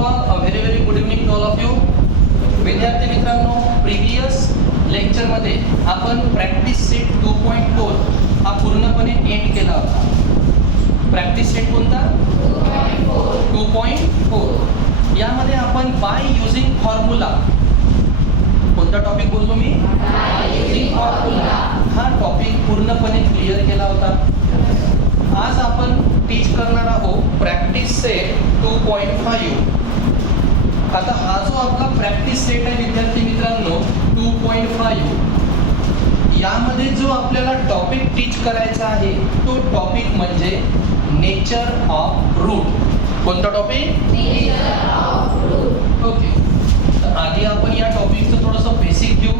All, very very good evening to all of you. विद्यार्थी मित्रांनो, previous लेक्चरमध्ये आपण प्रॅक्टिस सेट 2.4 हा पूर्णपणे एंड केला होता. प्रॅक्टिस सेट कोणता? 2.4. यामध्ये आपण बाय युजिंग फॉर्म्युला, कोणता टॉपिक बोलतो मी? युजिंग फॉर्म्युला हा टॉपिक पूर्णपणे क्लिअर केला होता. आज आपण टीच करणार आहोत प्रॅक्टिस सेट 2.5. आता हा जो आपला प्रॅक्टिस सेट आहे विद्यार्थी मित्रांनो 2.5, यामध्ये जो आपल्याला टॉपिक टीच करायचा आहे तो टॉपिक म्हणजे नेचर ऑफ रूट. कोणता topic? Nature of root. Okay, तर आधी आपण या टॉपिकचं थोडंसं बेसिक घेऊ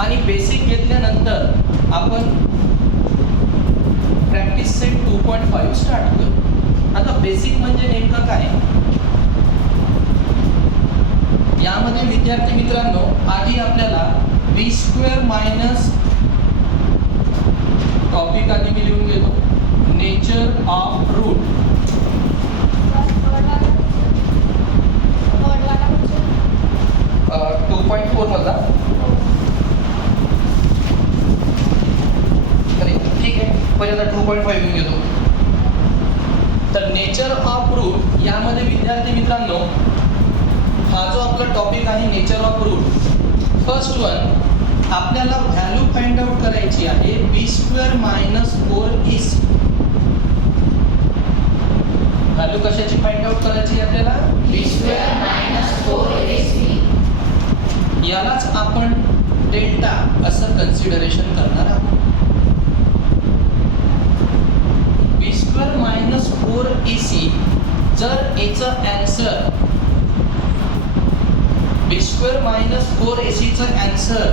आणि बेसिक घेतल्यानंतर आपण प्रॅक्टिस सेट 2.5 स्टार्ट करू. आता बेसिक म्हणजे नेमकं काय? यामध्ये विद्यार्थी मित्रांनो आधी आपल्याला बी स्क्वेअर मायनस टॉपिक आधी मी लिहून घेतो, नेचर ऑफ रूट. 2.4 मधला ठीक आहे, पहिल्यांदा 2.5 लिहून घेतो. तर नेचर ऑफ रूट यामध्ये विद्यार्थी मित्रांनो हा जो आपला टॉपिक आहे nature of root, first one आपल्याला व्हॅल्यू फाइंड आउट करायची आहे b square minus 4ac. Value कशाची फाइंड आउट करायची आपल्याला? B square minus 4ac. यालाच आपण डेल्टा असं कन्सिडरेशन करणार आहोत. बी स्क्वेअर मायनस 4ac जर याचं आन्सर बी स्क्वेअर मायनस 4ac चं आन्सर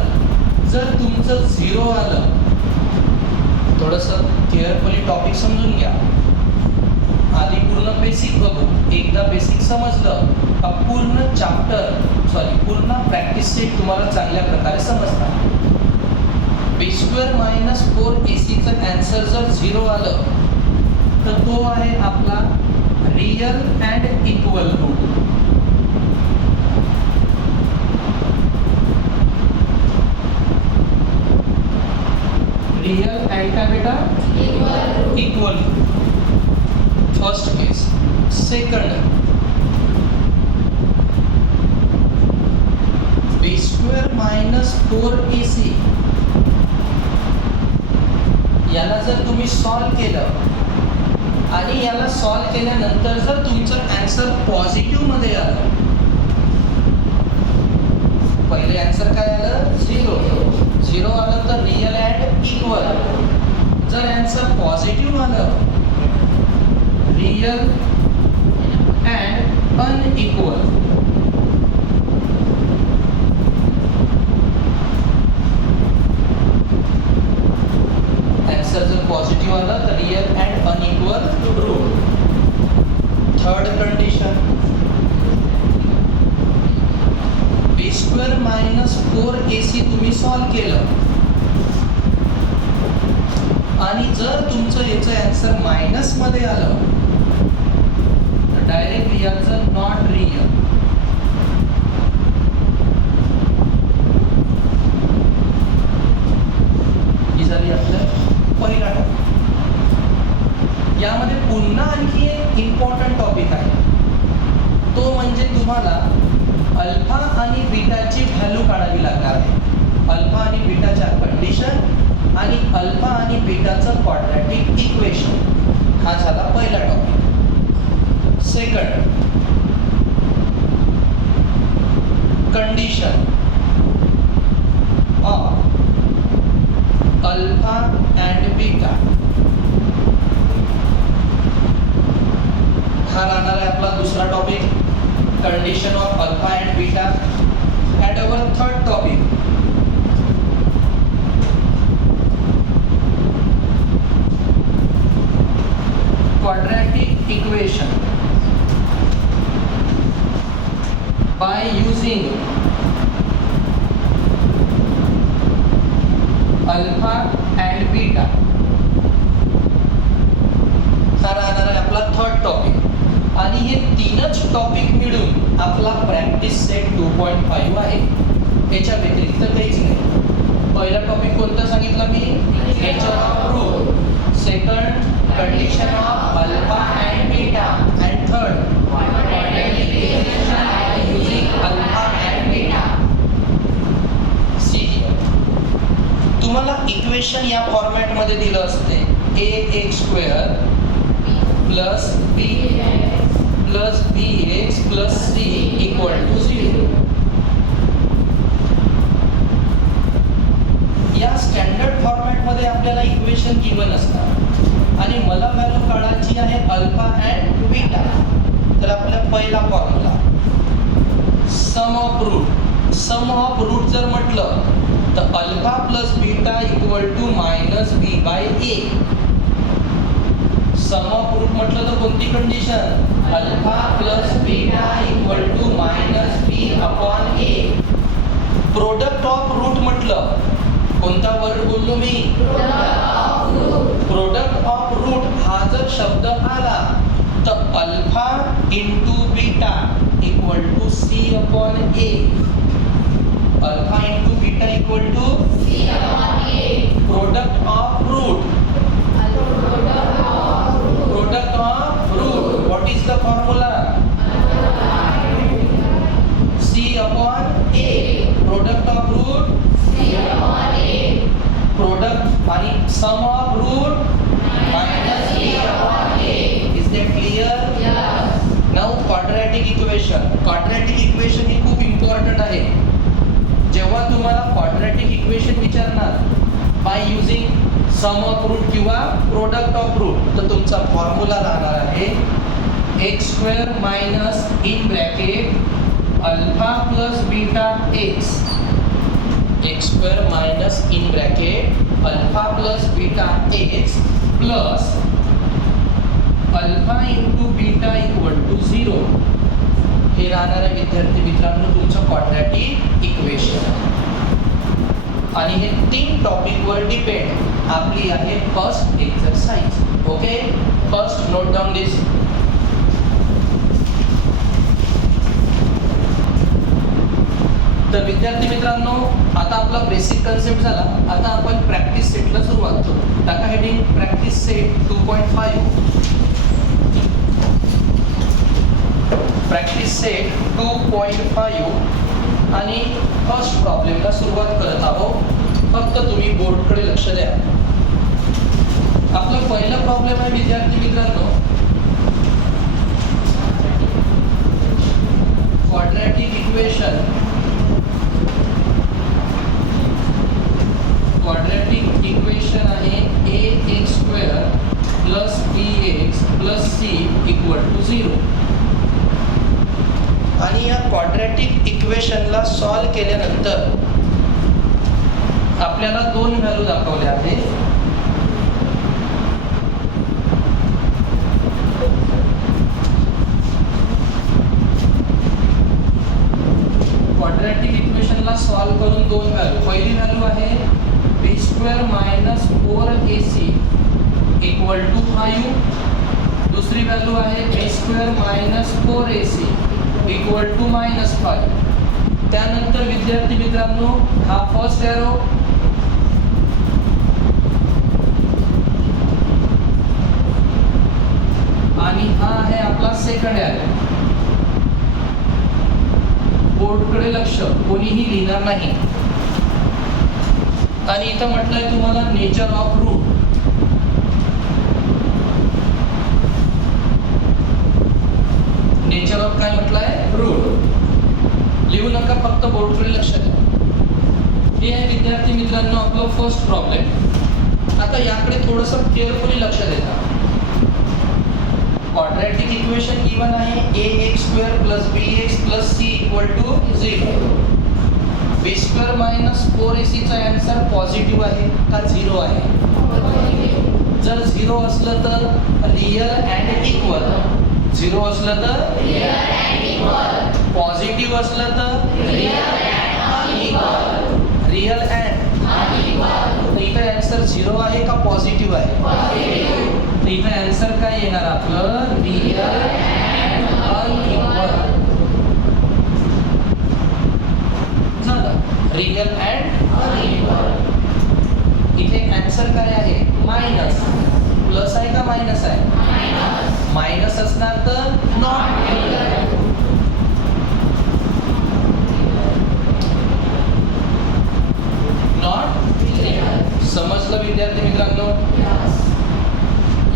जर तुमचं 0 आलं, थोडंसं केअरफुली टॉपिक समजून घ्या. आधी पूर्ण बेसिक बघू. एकदा बेसिक समजलं का पूर्ण पूर्ण प्रॅक्टिस सेट तुम्हाला चांगल्या प्रकारे समजतात. बी स्क्वेअर मायनस 4ac चं आन्सर जर 0 आलं तर तो आहे आपला real and equal root. Real and काय बेटा? Equal. First case. Second, b square minus 4ac याला जर तुम्ही सॉल्व केलं आणि याला सॉल्व केल्यानंतर जर तुमचं आन्सर पॉझिटिव्ह मध्ये आलं, पहिले आन्सर काय आलं? 0 आलं तर रियल अँड इक्वल. जर आन्सर पॉझिटिव्ह आलं, रियल अँड अनइक्वल. आन्सर जर पॉझिटिव्ह आलं तर real and unequal root. Third condition, b square minus 4ac तुम्ही सॉल्व केलं आणि जर तुमचं याचं आन्सर मायनस मध्ये आलं तर डायरेक्ट याचं नॉट रियल. ही झाली आपलं पहिला टॉपिक. यामध्ये पुन्हा आणखी एक इम्पॉर्टंट टॉपिक आहे, तो म्हणजे तुम्हाला अल्फा आणि बीटाची व्हॅल्यू काढावी लागणार आहे. अल्फा आणि बीटाच्या कंडिशन आणि अल्फा आणि बीटाचं क्वाड्रॅटिक इक्वेशन. हा झाला पहिला topic. Second, condition of alpha and beta. हा राहणार आहे आपला दुसरा topic, condition of alpha and beta. And our third topic, quadratic equation by using alpha and beta. हा राहणार आहे आपला थर्ड टॉपिक. आणि हे तीनच टॉपिक मिळून आपला प्रॅक्टिस सेट 2.5 आहे. याच्या व्यतिरिक्त काहीच नाही. पहिला टॉपिक कोणता सांगितला मी? Nature of root. Second, condition of alpha and beta. And third, quadratic equation using alpha and beta. See तुम्हाला इक्वेशन या फॉर्मॅट मध्ये दिलं असते ax² plus b plus bx plus c equal to 0. या स्टँडर्ड फॉर्मॅट मध्ये आपल्याला equation given असतात आणि मला व्हॅल्यू काढायची आहे अल्फा अँड बीटा. तर आपला पहिला formula sum of root. Sum of root जर म्हटलं तर alpha plus beta equal to minus b by a. Sum of root म्हटलं तर कोणती condition? Alpha plus beta equal to minus b upon a. Product of root म्हटलं कोणता word बोललो मी? Product of route हा जर शब्द आला तर alpha into beta equal to c upon a. Alpha into beta equal to c upon a. Product of root. Product of root what is the formula? C upon a. Product of root product आणि sum of root minus b upon a. Is that clear? Now quadratic equation. Quadratic equation ही खूप important आहे. जेव्हा तुम्हाला quadratic equation विचारणार by using sum of root किंवा product of route तर तुमचा फॉर्म्युला राहणार आहे x² minus in bracket alpha plus beta x. x² minus in bracket alpha plus beta x plus alpha into beta equal to 0. हे राहणार आहे विद्यार्थी मित्रांनो तुमचं क्वाड्रॅटिक इक्वेशन. आणि हे 3 टॉपिक वर डिपेंड आपली आहे first exercise. Okay, first note down this. तर विद्यार्थी मित्रांनो आता आपला बेसिक कन्सेप्ट झाला. आता आपण प्रॅक्टिस सेटला सुरुवात करू. टाका heading practice set 2.5. Practice set 2.5 आणि फर्स्ट प्रॉब्लेमला सुरुवात करत आहोत. फक्त तुम्ही बोर्डकडे लक्ष द्या. आपला पहिला प्रॉब्लेम आहे विद्यार्थी मित्रांनो क्वाड्रॅटिक इक्वेशन. क्वाड्रॅटिक इक्वेशन आहे ax² plus bx plus c equal to 0. आणि या क्वाड्रॅटिक इक्वेशनला सॉल्व केल्यानंतर आपल्याला 2 व्हॅल्यू दाखवल्या आहेत. क्वाड्रॅटिक इक्वेशनला सॉल्व करून 2 व्हॅल्यू. पहिली व्हॅल्यू आहे b² minus 4ac equal to 5. दुसरी व्हॅल्यू आहे b² minus 4ac equal to minus 5. त्यानंतर विद्यार्थी मित्रांनो हा फर्स्ट एरो आणि हा आहे आपला सेकंड एरो. बोर्डकडे लक्ष, कोणीही लिहिणार नाही. आणि इथं म्हटलंय तुम्हाला nature of root. Nature of काय म्हटलंय? रूट. लिहू नका, फक्त बोर्डकडे लक्ष द्या. हे आहे विद्यार्थी मित्रांनो आपलं फर्स्ट प्रॉब्लेम. आता याकडे थोडंसं केअरफुली लक्ष देता. क्वाड्रॅटिक इक्वेशन गिवन आहे ax² plus bx plus c equal to 0. b² minus 4ac चा आन्सर पॉझिटिव्ह आहे का 0 आहे? जर 0 असलं तर रियल अँड इक्वल. 0 असलं तर रियल अँड इक्वल. पॉझिटिव्ह असलं तर real and equal. Real and equal. इथे आन्सर 0 आहे का पॉझिटिव्ह आहे? पॉझिटिव्ह. इथे आन्सर काय येणार आपलं? रियल अँड आन्सर काय आहे? मायनस. प्लस आहे का मायनस आहे? मायनस असणार तर नॉट क्लिअर. Not clear. समजलं विद्यार्थी मित्रांनो?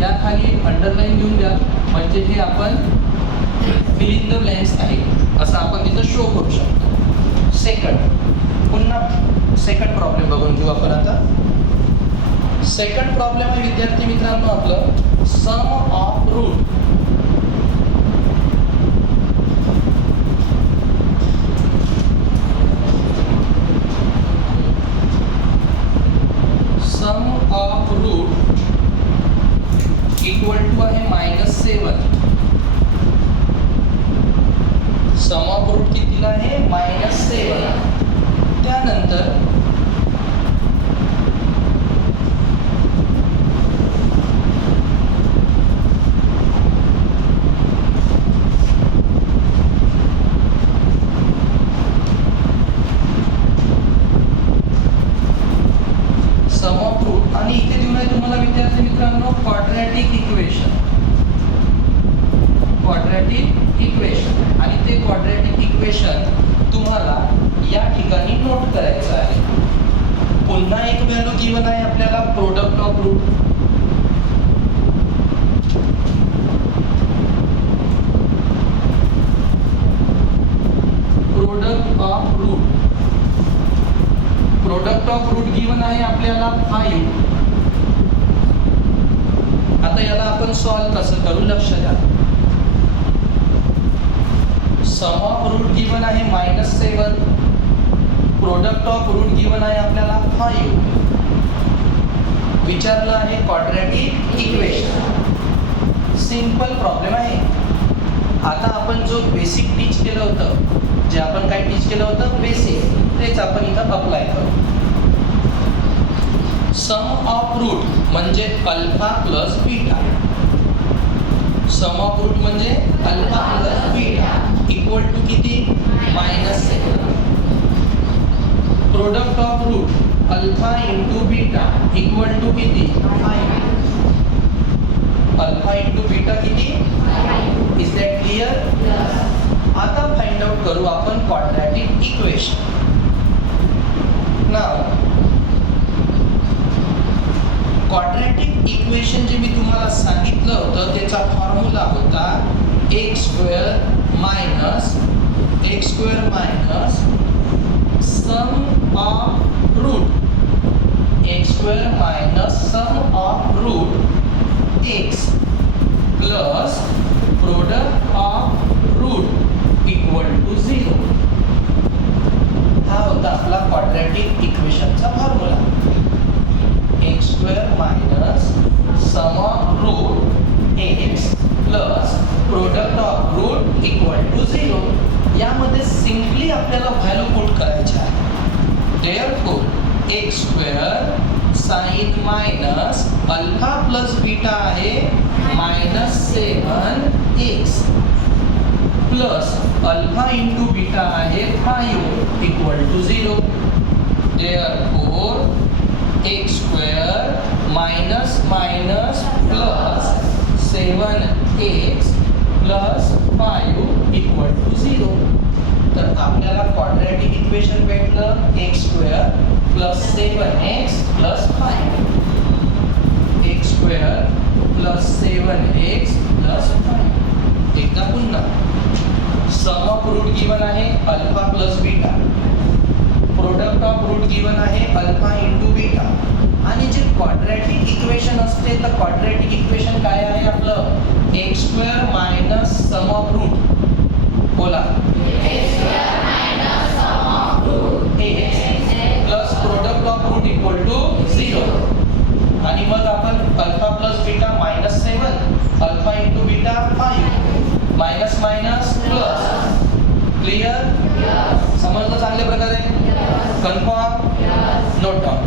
या खाली अंडरलाईन घेऊन द्या, म्हणजे हे आपण फिल इन द ब्लँक्स आहे असं आपण तिथं शो करू शकतो. सेकंड, पुन्हा सेकंड प्रॉब्लेम बघून घेऊ आपण आता. सेकंड प्रॉब्लेम आहे विद्यार्थी मित्रांनो आपलं sum of root. Sum of root equal to आहे -7. सम ऑफ रूट कितीला आहे? -7. त्यानंतर सम ऑफ रूट आणि इथे देऊन आहे तुम्हाला विद्यार्थी मित्रांनो क्वाड्रॅटिक इक्वेशन. क्वाड्रॅटिक इक्वेशन आणि ते क्वाड्रॅटिक इक्वेशन तुम्हाला या ठिकाणी नोट करायचं आहे. पुन्हा एक व्हॅल्यू गिवन आहे आपल्याला product of root. Product of root. Product of root given आहे आपल्याला 5. आता याला आपण सॉल्व कसं करू लक्ष द्या. सम ऑफ रूट गिवन आहे -7. प्रोडक्ट ऑफ रूट गिवन आहे आपल्याला 5. विचारलं आहे क्वाड्रॅटिक इक्वेशन. सिंपल प्रॉब्लेम आहे. आता आपण जो बेसिक टीच केलं होतं, जे आपण काय टीच केलं होतं बेसिक, तेच आपण इथं अप्लाय करू. सम ऑफ रूट म्हणजे alpha plus beta. Sum of root म्हणजे alpha plus beta equal to किती? -7. Product of root alpha into beta equal to किती? 5. अल्फा इंटू बीटा किती? 5. Is that clear? आता फाइंड आउट करू आपण quadratic equation. नाव quadratic equation जे मी तुम्हाला सांगितलं होतं त्याचा फॉर्म्युला होता x² minus sum of root. x² minus sum of root x plus product of root equal to 0. हा होता आपला क्वाड्रॅटिक इक्वेशनचा formula. x² minus sum of root x plus product of root equal to 0. यामध्ये simply आपल्याला value put करायची आहे. Therefore x² sign minus alpha plus beta आहे -7x plus alpha into beta आहे 5 equal to 0. Therefore x² minus minus plus 7x plus 5 equal to 0. तर आपल्याला quadratic equation भेटलं x² plus 7x plus 5. x² plus 7x plus 5. एकदा पुन्हा sum of root given आहे alpha plus beta. Product of root given आहे alpha into beta. आणि जे quadratic equation असते तर क्वाड्रॅटिक इक्वेशन काय आहे आपलं? x² minus sum of root. बोला plus product of root equal to 0. आणि मग आपण alpha plus beta -7 alpha into beta 5 minus minus plus. Clear? समजलं चांगल्या प्रकारे? कन्फर्म? Note down.